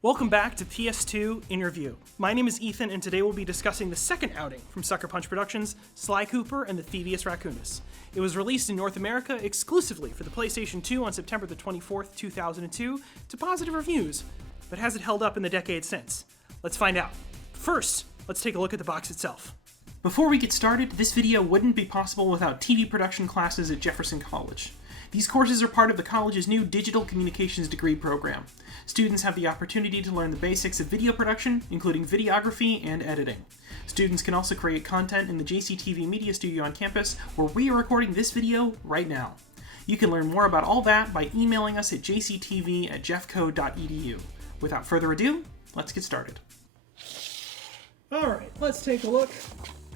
Welcome back to PS2 In Review. My name is Ethan, and today we'll be discussing the second outing from Sucker Punch Productions, Sly Cooper and the Thievius Raccoonus. It was released in North America exclusively for the PlayStation 2 on September the 24th, 2002, to positive reviews, but has it held up in the decade since? Let's find out. First, let's take a look at the box itself. Before we get started, this video wouldn't be possible without TV production classes at Jefferson College. These courses are part of the college's new Digital Communications degree program. Students have the opportunity to learn the basics of video production, including videography and editing. Students can also create content in the JCTV Media Studio on campus, where we are recording this video right now. You can learn more about all that by emailing us at jctv@jeffco.edu. Without further ado, let's get started. Alright, let's take a look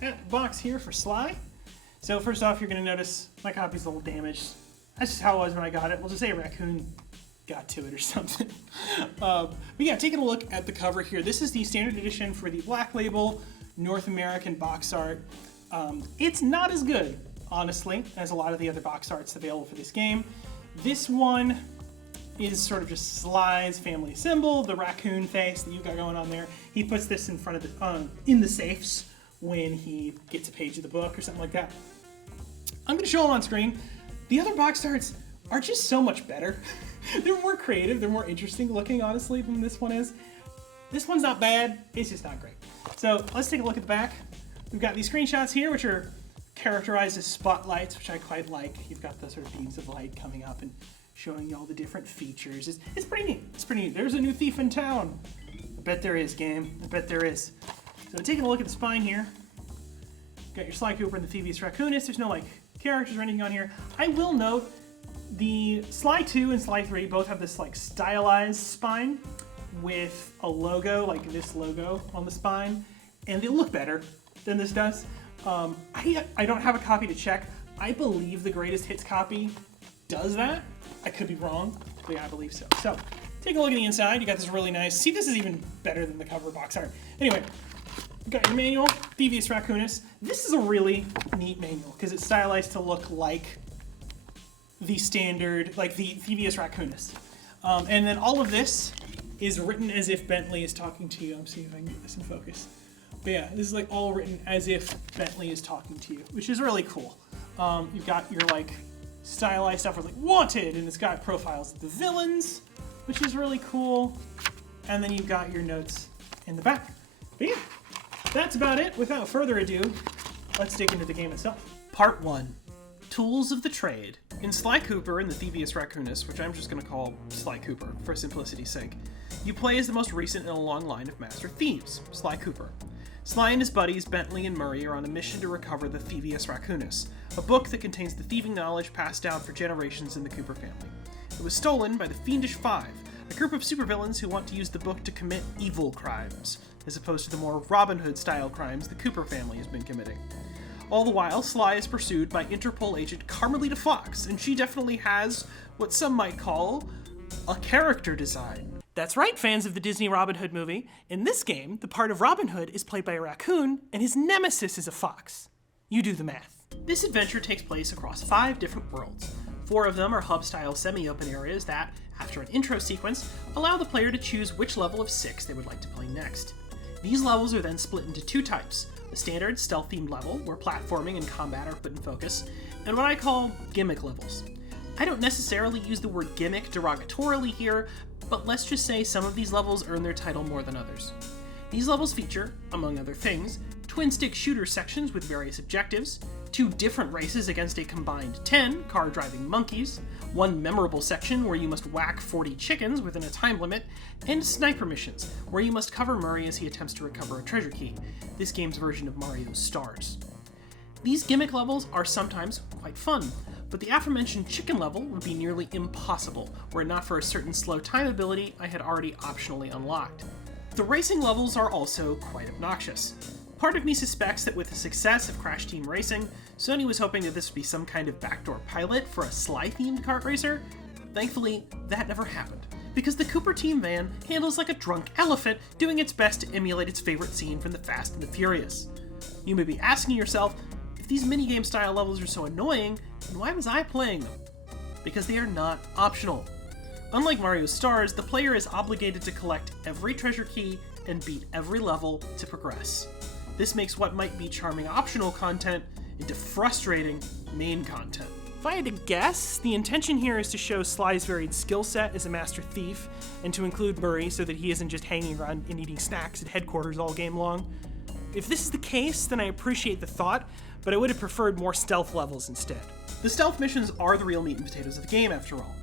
at the box here for Sly. So first off, you're going to notice my copy's a little damaged. That's just how it was when I got it. We'll just say a raccoon got to it or something. But yeah, taking a look at the cover here. This is the standard edition for the Black Label North American box art. It's not as good, honestly, as a lot of the other box arts available for this game. This one is sort of just Sly's family symbol, the raccoon face that you've got going on there. He puts this in front of the, in the safes when he gets a page of the book or something like that. I'm going to show them on screen. The other box arts are just so much better. They're more creative, they're more interesting looking, honestly, than this one is. This one's not bad, it's just not great. So let's take a look at the back. We've got these screenshots here, which are characterized as spotlights, which I quite like. You've got the sort of beams of light coming up and showing you all the different features. It's pretty neat, it's pretty neat. There's a new thief in town. I bet there is, game, I bet there is. So taking a look at the spine here, got your Sly Cooper and the Thievius Raccoonus. There's no like characters or anything on here. I will note the Sly 2 and Sly 3 both have this like stylized spine with a logo, like this logo on the spine, and they look better than this does. I don't have a copy to check. I believe the Greatest Hits copy does that. I could be wrong, but yeah, I believe so. So, take a look at the inside. You got this really nice, see, this is even better than the cover box art. Anyway, you got your manual, Thievius Raccoonus. This is a really neat manual because it's stylized to look like the standard, like the Thievius Raccoonus. And then all of this is written as if Bentley is talking to you. I'm seeing if I can get this in focus. But yeah, this is like all written as if Bentley is talking to you, which is really cool. You've got your like stylized stuff where it's like wanted, and it's got profiles of the villains, which is really cool. And then you've got your notes in the back. But yeah, that's about it. Without further ado, let's dig into the game itself. Part 1. Tools of the Trade. In Sly Cooper and the Thievius Raccoonus, which I'm just going to call Sly Cooper for simplicity's sake, you play as the most recent in a long line of master thieves, Sly Cooper. Sly and his buddies Bentley and Murray are on a mission to recover the Thievius Raccoonus, a book that contains the thieving knowledge passed down for generations in the Cooper family. It was stolen by the Fiendish Five, a group of supervillains who want to use the book to commit evil crimes, as opposed to the more Robin Hood-style crimes the Cooper family has been committing. All the while, Sly is pursued by Interpol agent Carmelita Fox, and she definitely has what some might call a character design. That's right, fans of the Disney Robin Hood movie. In this game, the part of Robin Hood is played by a raccoon, and his nemesis is a fox. You do the math. This adventure takes place across 5 different worlds. 4 of them are hub-style semi-open areas that, after an intro sequence, allow the player to choose which level of 6 they would like to play next. These levels are then split into 2 types. The standard stealth-themed level, where platforming and combat are put in focus, and what I call gimmick levels. I don't necessarily use the word gimmick derogatorily here, but let's just say some of these levels earn their title more than others. These levels feature, among other things, twin-stick shooter sections with various objectives, 2 different races against a combined 10 car-driving monkeys, 1 memorable section where you must whack 40 chickens within a time limit, and sniper missions, where you must cover Murray as he attempts to recover a treasure key, this game's version of Mario's Stars. These gimmick levels are sometimes quite fun, but the aforementioned chicken level would be nearly impossible were it not for a certain slow time ability I had already optionally unlocked. The racing levels are also quite obnoxious. Part of me suspects that with the success of Crash Team Racing, Sony was hoping that this would be some kind of backdoor pilot for a Sly-themed kart racer. Thankfully, that never happened, because the Cooper team van handles like a drunk elephant doing its best to emulate its favorite scene from The Fast and the Furious. You may be asking yourself, if these minigame style levels are so annoying, then why was I playing them? Because they are not optional. Unlike Mario Stars, the player is obligated to collect every treasure key and beat every level to progress. This makes what might be charming optional content into frustrating main content. If I had to guess, the intention here is to show Sly's varied skill set as a master thief, and to include Murray so that he isn't just hanging around and eating snacks at headquarters all game long. If this is the case, then I appreciate the thought, but I would have preferred more stealth levels instead. The stealth missions are the real meat and potatoes of the game, after all.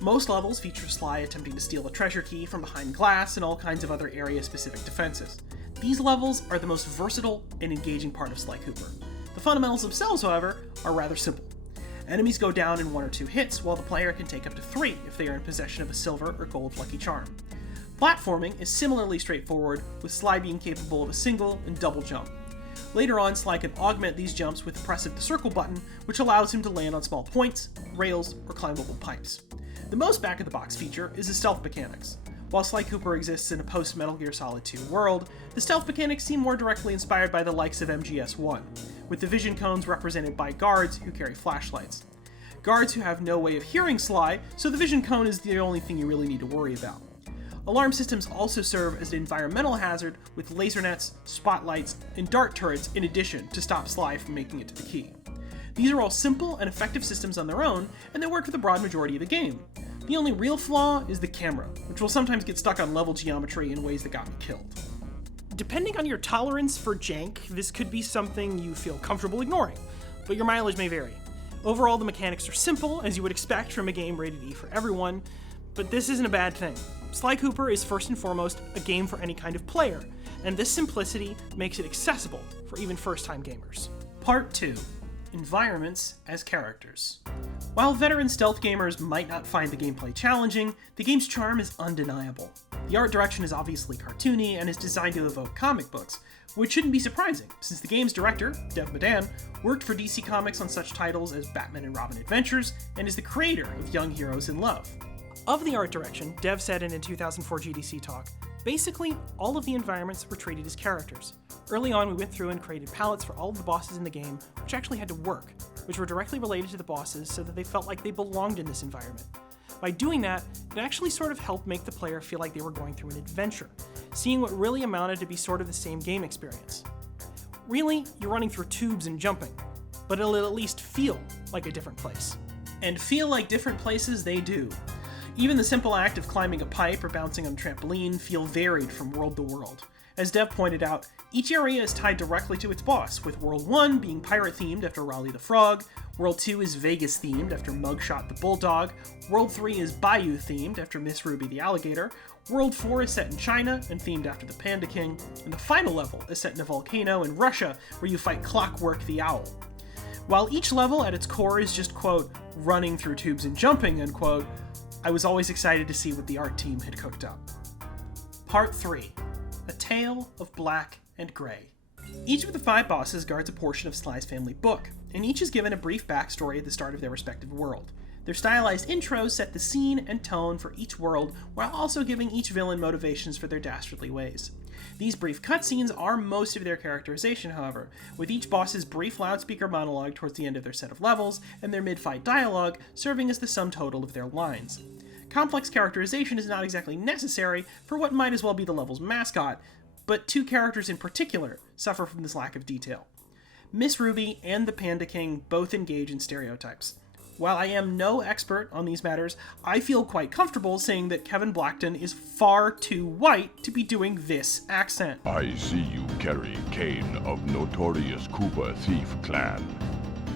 Most levels feature Sly attempting to steal a treasure key from behind glass and all kinds of other area-specific defenses. These levels are the most versatile and engaging part of Sly Cooper. The fundamentals themselves, however, are rather simple. Enemies go down in 1 or 2 hits, while the player can take up to 3 if they are in possession of a silver or gold Lucky Charm. Platforming is similarly straightforward, with Sly being capable of a single and double jump. Later on, Sly can augment these jumps with the press of the circle button, which allows him to land on small points, rails, or climbable pipes. The most back-of-the-box feature is the stealth mechanics. While Sly Cooper exists in a post-Metal Gear Solid 2 world, the stealth mechanics seem more directly inspired by the likes of MGS1, with the vision cones represented by guards who carry flashlights. Guards who have no way of hearing Sly, so the vision cone is the only thing you really need to worry about. Alarm systems also serve as an environmental hazard with laser nets, spotlights, and dart turrets in addition to stop Sly from making it to the key. These are all simple and effective systems on their own, and they work for the broad majority of the game. The only real flaw is the camera, which will sometimes get stuck on level geometry in ways that got me killed. Depending on your tolerance for jank, this could be something you feel comfortable ignoring, but your mileage may vary. Overall, the mechanics are simple, as you would expect from a game rated E for everyone, but this isn't a bad thing. Sly Cooper is first and foremost a game for any kind of player, and this simplicity makes it accessible for even first-time gamers. Part 2. Environments as characters. While veteran stealth gamers might not find the gameplay challenging, the game's charm is undeniable. The art direction is obviously cartoony and is designed to evoke comic books, which shouldn't be surprising, since the game's director, Dev Madan, worked for DC Comics on such titles as Batman and Robin Adventures, and is the creator of Young Heroes in Love. Of the art direction, Dev said in a 2004 GDC talk, basically, all of the environments were treated as characters. Early on, we went through and created palettes for all of the bosses in the game, which actually had to work, which were directly related to the bosses so that they felt like they belonged in this environment. By doing that, it actually sort of helped make the player feel like they were going through an adventure, seeing what really amounted to be sort of the same game experience. Really, you're running through tubes and jumping, but it'll at least feel like a different place. And feel like different places they do. Even the simple act of climbing a pipe or bouncing on a trampoline feel varied from world to world. As Dev pointed out, each area is tied directly to its boss, with World 1 being pirate-themed after Raleigh the Frog, World 2 is Vegas-themed after Mugshot the Bulldog, World 3 is Bayou-themed after Miss Ruby the Alligator, World 4 is set in China and themed after the Panda King, and the final level is set in a volcano in Russia where you fight Clockwork the Owl. While each level at its core is just, quote, running through tubes and jumping, unquote, I was always excited to see what the art team had cooked up. Part 3. A Tale of Black and Gray. Each of the 5 bosses guards a portion of Sly's family book, and each is given a brief backstory at the start of their respective world. Their stylized intros set the scene and tone for each world, while also giving each villain motivations for their dastardly ways. These brief cutscenes are most of their characterization, however, with each boss's brief loudspeaker monologue towards the end of their set of levels, and their mid-fight dialogue serving as the sum total of their lines. Complex characterization is not exactly necessary for what might as well be the level's mascot, but 2 characters in particular suffer from this lack of detail. Miss Ruby and the Panda King both engage in stereotypes. While I am no expert on these matters, I feel quite comfortable saying that Kevin Blackton is far too white to be doing this accent. I see you carry Kane of Notorious Cooper Thief Clan.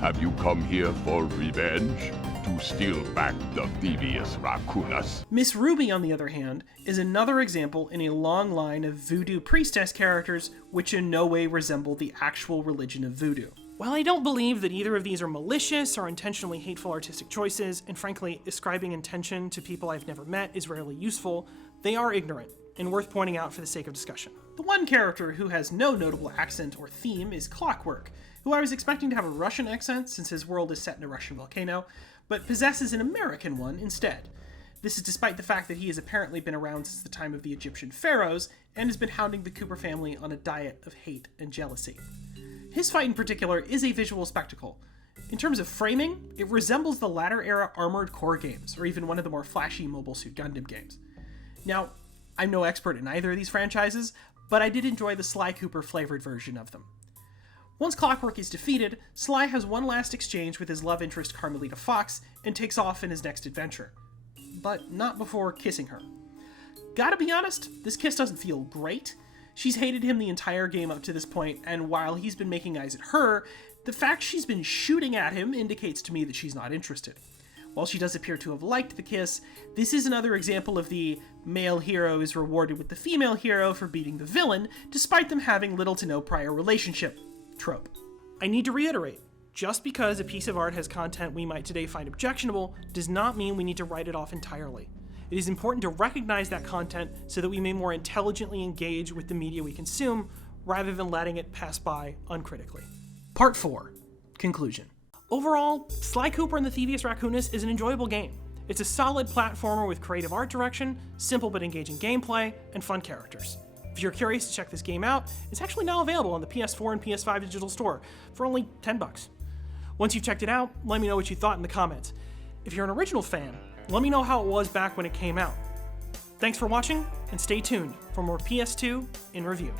Have you come here for revenge? To steal back the Thievius Raccoonus? Miss Ruby, on the other hand, is another example in a long line of voodoo priestess characters which in no way resemble the actual religion of voodoo. While I don't believe that either of these are malicious or intentionally hateful artistic choices, and frankly, ascribing intention to people I've never met is rarely useful, they are ignorant, and worth pointing out for the sake of discussion. The one character who has no notable accent or theme is Clockwork, who I was expecting to have a Russian accent since his world is set in a Russian volcano, but possesses an American one instead. This is despite the fact that he has apparently been around since the time of the Egyptian pharaohs, and has been hounding the Cooper family on a diet of hate and jealousy. His fight in particular is a visual spectacle, In terms of framing, it resembles the latter era Armored Core games, or even one of the more flashy Mobile Suit Gundam games. Now, I'm no expert in either of these franchises, but I did enjoy the Sly Cooper flavored version of them. Once Clockwork is defeated, Sly has one last exchange with his love interest Carmelita Fox and takes off in his next adventure. But not before kissing her. Gotta be honest, this kiss doesn't feel great. She's hated him the entire game up to this point, and while he's been making eyes at her, the fact she's been shooting at him indicates to me that she's not interested. While she does appear to have liked the kiss, this is another example of the male hero is rewarded with the female hero for beating the villain, despite them having little to no prior relationship trope. I need to reiterate, just because a piece of art has content we might today find objectionable does not mean we need to write it off entirely. It is important to recognize that content so that we may more intelligently engage with the media we consume, rather than letting it pass by uncritically. Part 4. Conclusion. Overall, Sly Cooper and the Thievius Raccoonus is an enjoyable game. It's a solid platformer with creative art direction, simple but engaging gameplay, and fun characters. If you're curious to check this game out, it's actually now available on the PS4 and PS5 digital store for only $10. Once you've checked it out, let me know what you thought in the comments. If you're an original fan, let me know how it was back when it came out. Thanks for watching, and stay tuned for more PS2 in review.